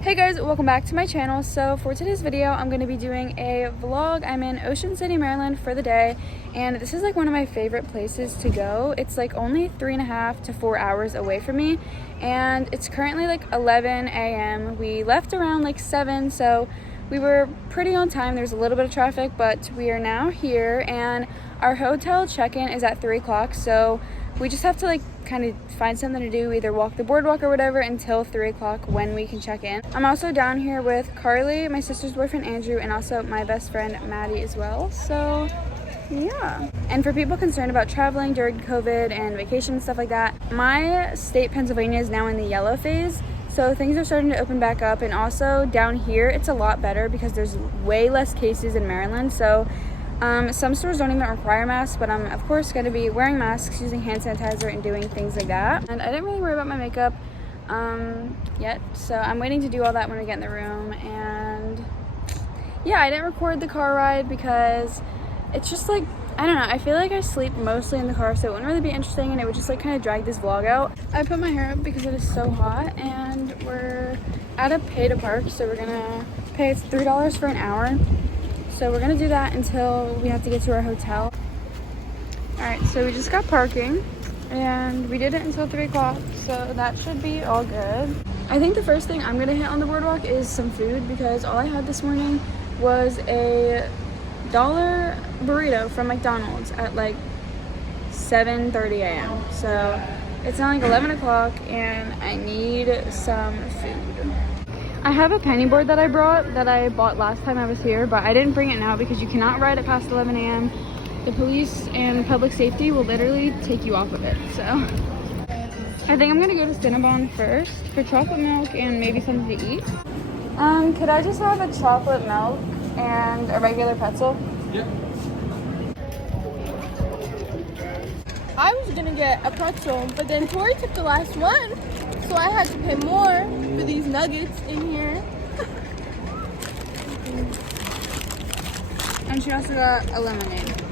Hey guys, welcome back to my channel. So for today's video, I'm going to be doing a vlog. I'm in Ocean City, Maryland for the day, and this is like one of my favorite places to go. It's like only 3.5 to 4 hours away from me, and it's currently like 11 a.m. We left around like 7, so we were pretty on time. There's a little bit of traffic, but we are now here, and our hotel check-in is at 3 o'clock, so we just have to like kind of find something to do, either walk the boardwalk or whatever, until 3 o'clock when we can check in. I'm also down here with Carly, my sister's boyfriend Andrew, and also my best friend Maddie as well. So yeah. And for people concerned about traveling during COVID and vacation and stuff like that, my state, Pennsylvania, is now in the yellow phase. So things are starting to open back up, and also down here it's a lot better because there's way less cases in Maryland. So some stores don't even require masks, but I'm of course going to be wearing masks, using hand sanitizer, and doing things like that. And I didn't really worry about my makeup yet, so I'm waiting to do all that when we get in the room. And yeah, I didn't record the car ride because it's just like, I don't know, I feel like I sleep mostly in the car, so it wouldn't really be interesting, and it would just like kind of drag this vlog out. I put my hair up because it is so hot, and we're at a pay to park, so we're gonna pay $3 for an hour. So we're gonna do that until we have to get to our hotel. All right, so we just got parking, and we did it until 3 o'clock, so that should be all good. I think the first thing I'm gonna hit on the boardwalk is some food, because all I had this morning was a $1 burrito from McDonald's at like 7:30 a.m. So it's now like 11 o'clock, and I need some food. I have a penny board that I bought last time I was here, but I didn't bring it now because you cannot ride it past 11 a.m. The police and public safety will literally take you off of it. So I think I'm gonna go to Cinnabon first for chocolate milk and maybe something to eat. Could I just have a chocolate milk and a regular pretzel? Yeah. I was gonna get a pretzel, but then Tori took the last one, so I had to pay more for these nuggets in here. And she also got a lemonade.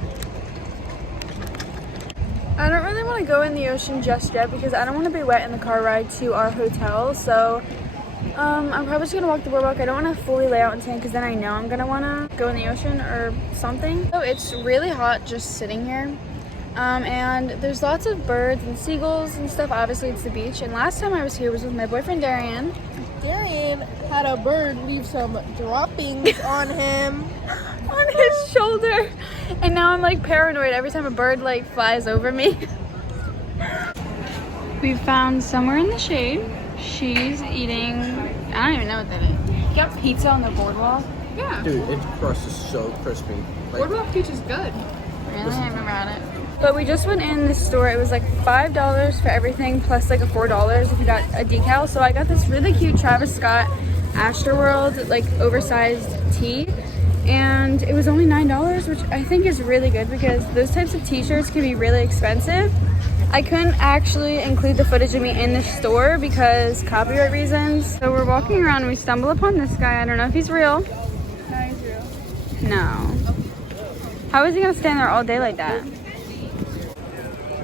I don't really want to go in the ocean just yet because I don't want to be wet in the car ride to our hotel. So I'm probably just gonna walk the boardwalk. I don't want to fully lay out in tan because then I know I'm gonna want to go in the ocean or something. So it's really hot just sitting here. And there's lots of birds and seagulls and stuff. Obviously it's the beach, and last time I was here was with my boyfriend Darian. Darian had a bird leave some droppings on him. On his shoulder, and now I'm like paranoid every time a bird like flies over me. We found somewhere in the shade. She's eating, I don't even know what that is. You got pizza on the boardwalk? Yeah. Dude, its crust is so crispy. Like, Boardwalk pizza's good. Really? I never had it. But we just went in this store. It was like $5 for everything, plus like a $4 if you got a decal. So I got this really cute Travis Scott Astroworld like oversized tee, and it was only $9, which I think is really good because those types of t-shirts can be really expensive. I couldn't actually include the footage of me in the store because copyright reasons. So we're walking around and we stumble upon this guy. I don't know if he's real. No, he's real. No. How is he gonna stand there all day like that?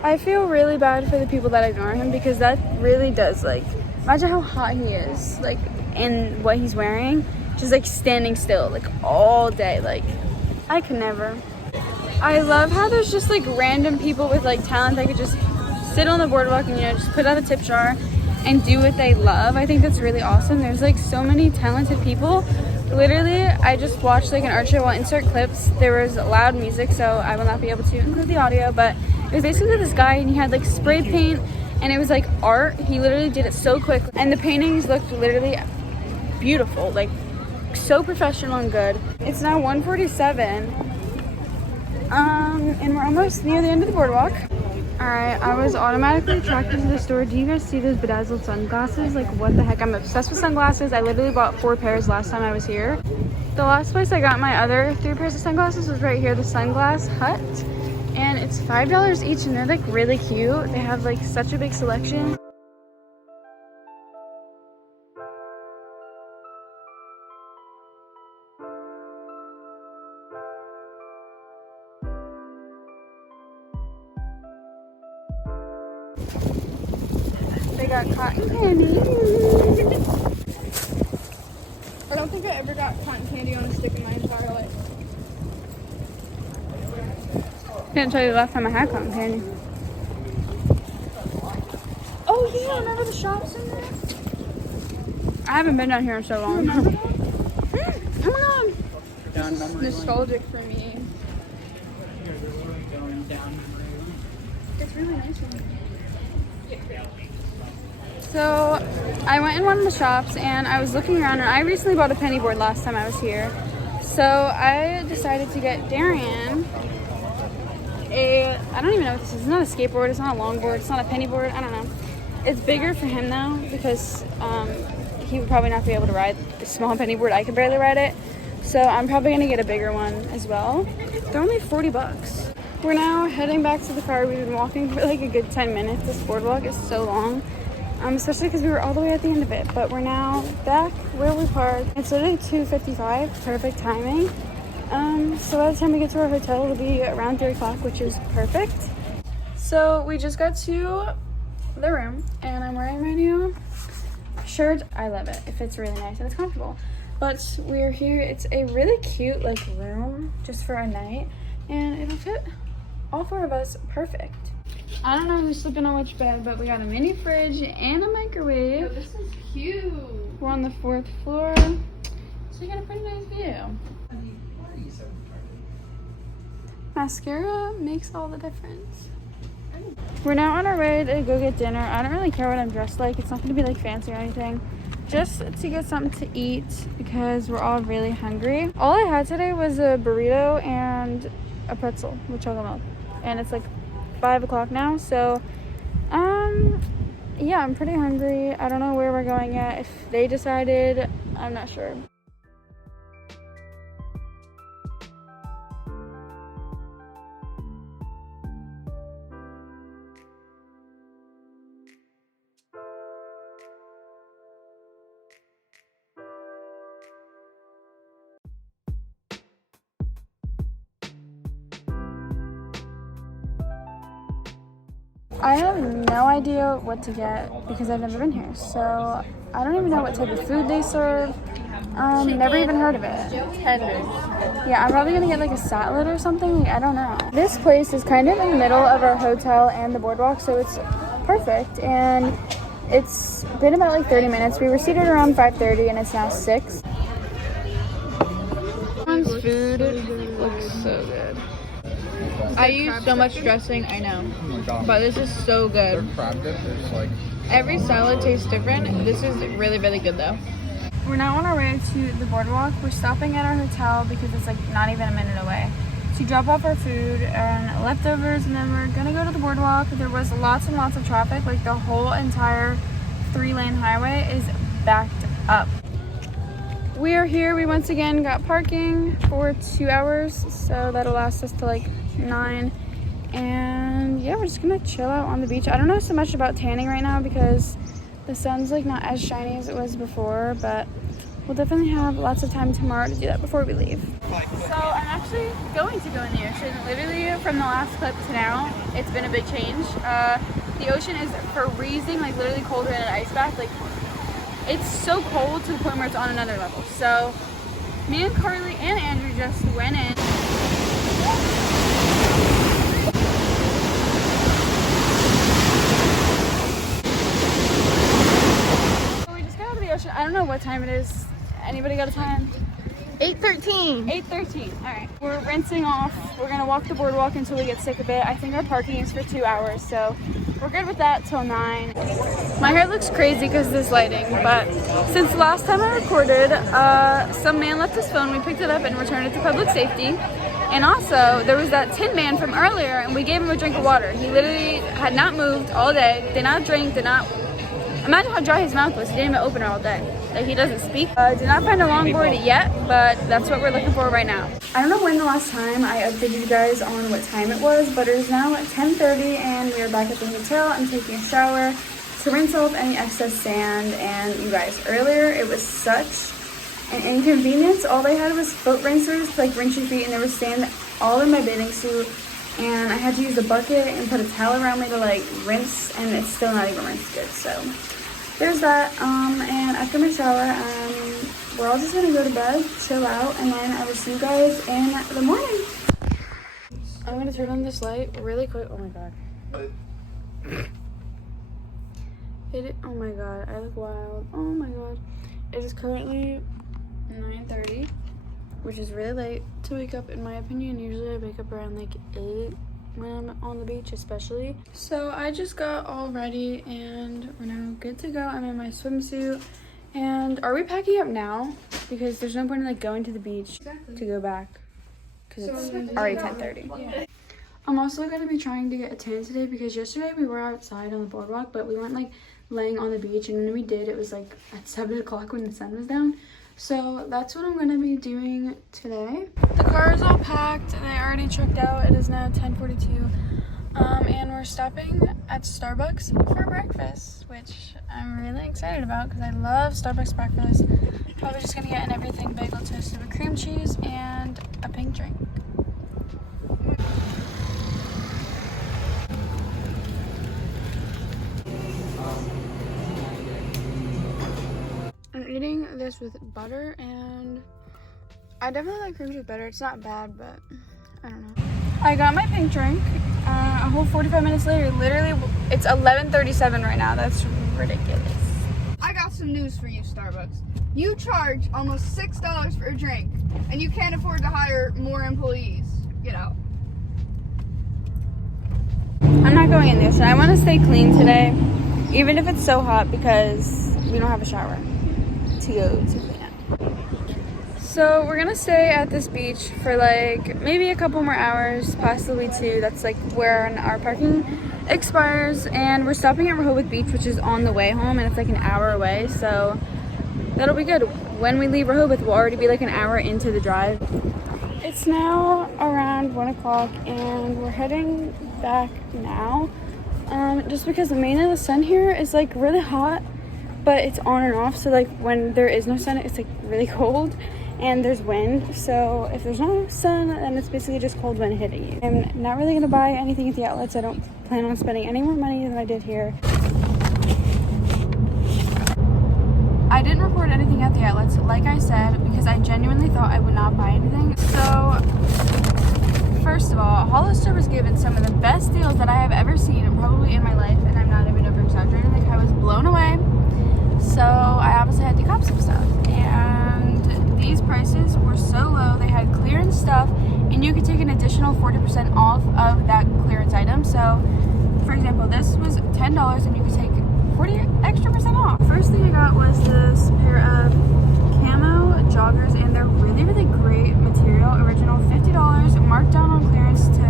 I feel really bad for the people that ignore him because that really does, like, imagine how hot he is, like, in what he's wearing, just like standing still, like all day. Like, I could never. I love how there's just like random people with like talent that could just sit on the boardwalk and, you know, just put out a tip jar and do what they love. I think that's really awesome. There's like so many talented people. Literally, I just watched like an art show. I'll insert clips. There was loud music, so I will not be able to include the audio, but it was basically this guy, and he had like spray paint, and it was like art. He literally did it so quick, and the paintings looked literally beautiful, like so professional and good. It's now 1:47, and we're almost near the end of the boardwalk. All right, I was automatically attracted to the store. Do you guys see those bedazzled sunglasses? Like, what the heck? I'm obsessed with sunglasses. I literally bought 4 pairs last time I was here. The last place I got my other 3 pairs of sunglasses was right here, the Sunglass Hut. And it's $5 each, and they're like really cute. They have like such a big selection. They got cotton candy. I don't think I ever got cotton candy on a stick in my entire life. Can't tell you the last time I had cotton candy. Oh yeah, remember the shops in there? I haven't been down here in so long. Remember that? Oh my god. Down memory lane. Nostalgic for me. It's really nice in here. So I went in one of the shops and I was looking around, and I recently bought a penny board last time I was here. So I decided to get Darian I don't even know what this is. It's not a skateboard, it's not a longboard, it's not a penny board, I don't know. It's bigger for him though because he would probably not be able to ride the small penny board. I could barely ride it. So I'm probably gonna get a bigger one as well. They're only 40 bucks. We're now heading back to the car. We've been walking for like a good 10 minutes. This boardwalk is so long. Especially because we were all the way at the end of it. But we're now back where we parked. It's literally 2:55, perfect timing. So by the time we get to our hotel, it'll be around 3 o'clock, which is perfect. So we just got to the room, and I'm wearing my new shirt. I love it. It fits really nice and it's comfortable. But we're here. It's a really cute like room just for a night, and it'll fit all 4 of us perfect. I don't know who's sleeping on which bed, but we got a mini fridge and a microwave. Oh, this is cute. We're on the 4th floor, so we got a pretty nice view. Mascara makes all the difference. We're now on our way to go get dinner. I don't really care what I'm dressed like. It's not going to be like fancy or anything. Just to get something to eat because we're all really hungry. All I had today was a burrito and a pretzel with chocolate milk. And it's like 5 o'clock now, so yeah, I'm pretty hungry. I don't know where we're going yet. If they decided, I'm not sure. I have no idea what to get because I've never been here, so I don't even know what type of food they serve. Never even heard of it. Tenders. Yeah, I'm probably gonna get like a salad or something. I don't know. This place is kind of in the middle of our hotel and the boardwalk, so it's perfect. And it's been about like 30 minutes. We were seated around 5:30, and it's now 6. Everyone's food looks so good. I use so much dressing, I know, Oh my god. but this is so Their good. crab dip is like. Every salad tastes different. This is really, really good though. We're now on our way to the boardwalk. We're stopping at our hotel because it's like not even a minute away to drop off our food and leftovers, and then we're gonna go to the boardwalk. There was lots and lots of traffic. Like the whole entire 3-lane highway is backed up. We are here. We once again got parking for 2 hours, so that'll last us to like 9. And yeah, we're just gonna chill out on the beach. I don't know so much about tanning right now because the sun's like not as shiny as it was before, but we'll definitely have lots of time tomorrow to do that before we leave. So I'm actually going to go in the ocean. Literally from the last clip to now, it's been a big change. The ocean is freezing, like literally colder than an ice bath. Like it's so cold to the point where it's on another level. So me and Carly and Andrew just went in. I don't know what time it is. Anybody got a time? 8:13. 8:13. All right. We're rinsing off. We're gonna walk the boardwalk until we get sick of it. I think our parking is for 2 hours, so we're good with that till 9. My hair looks crazy because of this lighting, but since the last time I recorded, some man left his phone. We picked it up and returned it to public safety. And also, there was that tin man from earlier, and we gave him a drink of water. He literally had not moved all day, did not drink, did not. Imagine how dry his mouth was. He didn't even open it all day. Like, he doesn't speak. Did not find a longboard yet, but that's what we're looking for right now. I don't know when the last time I updated you guys on what time it was, but it is now at 10:30, and we are back at the hotel. I'm taking a shower to rinse off any excess sand. And you guys, earlier it was such an inconvenience. All they had was foot rinsers to like rinse your feet, and there was sand all in my bathing suit. And I had to use a bucket and put a towel around me to like rinse, and it's still not even rinsed good. So there's that. And after my shower, I'm we're all just gonna go to bed, chill out, and then I will see you guys in the morning. I'm gonna turn on this light really quick. Oh my god. Oh my god, I look wild. Oh my god. It is currently 9:30, which is really late to wake up in my opinion. Usually I wake up around like 8 when I'm on the beach especially. So I just got all ready and we're now good to go. I'm in my swimsuit. And are we packing up now? Because there's no point in like going to the beach to go back. Because it's already 10:30. Yeah. I'm also going to be trying to get a tan today because yesterday we were outside on the boardwalk, but we weren't like laying on the beach, and when we did, it was like at 7 o'clock when the sun was down. So that's what I'm going to be doing today. The car is all packed and I already checked out. It is now 10:42. And we're stopping at Starbucks for breakfast, which I'm really excited about because I love Starbucks breakfast. Probably just going to get an everything bagel toasted with cream cheese and a pink drink. I'm eating this with butter, and I definitely like cream cheese better. It's not bad, but I don't know. I got my pink drink a whole 45 minutes later. Literally, it's 11:37 right now. That's ridiculous. I got some news for you, Starbucks. You charge almost $6 for a drink, and you can't afford to hire more employees. Get out. I'm not going in this. I want to stay clean today, even if it's so hot, because we don't have a shower to go to clean up. So we're gonna stay at this beach for like maybe a couple more hours, possibly 2. That's like where our parking expires, and we're stopping at Rehoboth Beach, which is on the way home, and it's like an hour away, so that'll be good. When we leave Rehoboth, we'll already be like an hour into the drive. It's now around 1 o'clock and we're heading back now, just because mainly the sun here is like really hot, but it's on and off, so like when there is no sun, it's like really cold and there's wind. So if there's no sun, then it's basically just cold wind hitting you. I'm not really gonna buy anything at the outlets. I don't plan on spending any more money than I did here. I didn't record anything at the outlets, like I said, because I genuinely thought I would not buy anything. So first of all, Hollister was given some of the best deals that I have ever seen, probably in my life, and I'm not even over exaggerating. Like, I was blown away. So I obviously had to cop some stuff, and these prices were so low. They had clearance stuff, and you could take an additional 40% off of that clearance item. So for example, this was $10 and you could take 40 extra % off. First thing I got was this pair of camo joggers, and they're really, really great material. Original $50, marked down on clearance to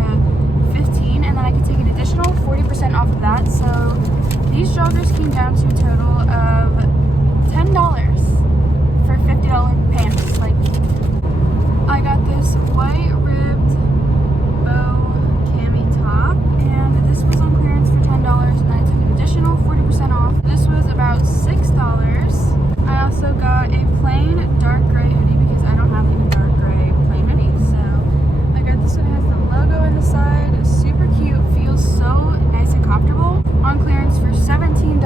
$15, and then I could take an additional 40% off of that. So these joggers came down to a total of $10 for $50 pants. Like, I got this white ribbed bow cami top, and this was on clearance for $10, and I took an additional 40% off. This was about $6. I also got a plain dark gray hoodie because I don't have any dark gray plain hoodies. So I got this one. It has the logo in the side. Super cute. Feels so nice and comfortable. On clearance for $17,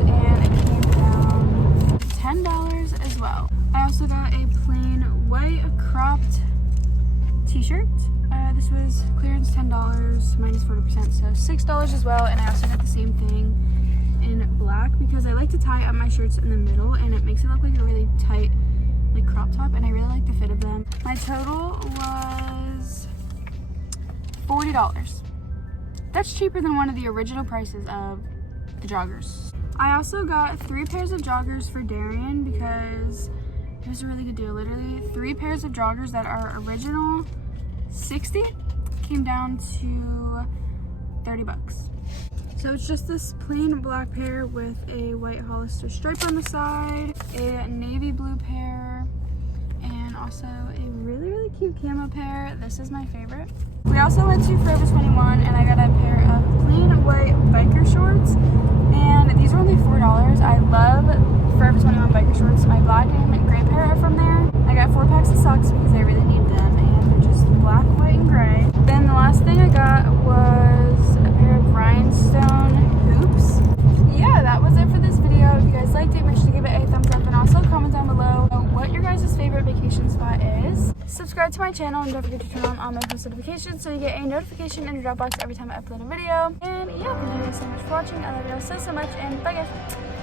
and it came down $10 as well. I also got a plain white cropped t-shirt. This was clearance $10 minus 40%, so $6 as well. And I also got the same thing in black because I like to tie up my shirts in the middle, and it makes it look like a really tight like crop top, and I really like the fit of them. My total was $40. That's cheaper than one of the original prices of the joggers. I also got 3 pairs of joggers for Darian because it was a really good deal. Literally 3 pairs of joggers that are original $60 came down to $30. So it's just this plain black pair with a white Hollister stripe on the side, a navy blue pair, and also a really, really cute camo pair. This is my favorite. We also went to Forever 21 and I got a pair of plain white biker shorts, and these were only $4. I love Forever 21 biker shorts. My black and gray pair are from there. I got 4 packs of socks because I really need them, and they're just black, white, and gray. Then the last thing I got was a pair of rhinestone hoops. Yeah, that was it for this video. If you guys liked it, make sure to give it a thumbs up, and also comment down below notification spot is. Subscribe to my channel and don't forget to turn on all my post notifications so you get a notification in your Dropbox every time I upload a video. And yeah, thank you guys so much for watching. I love you all so much, and bye guys.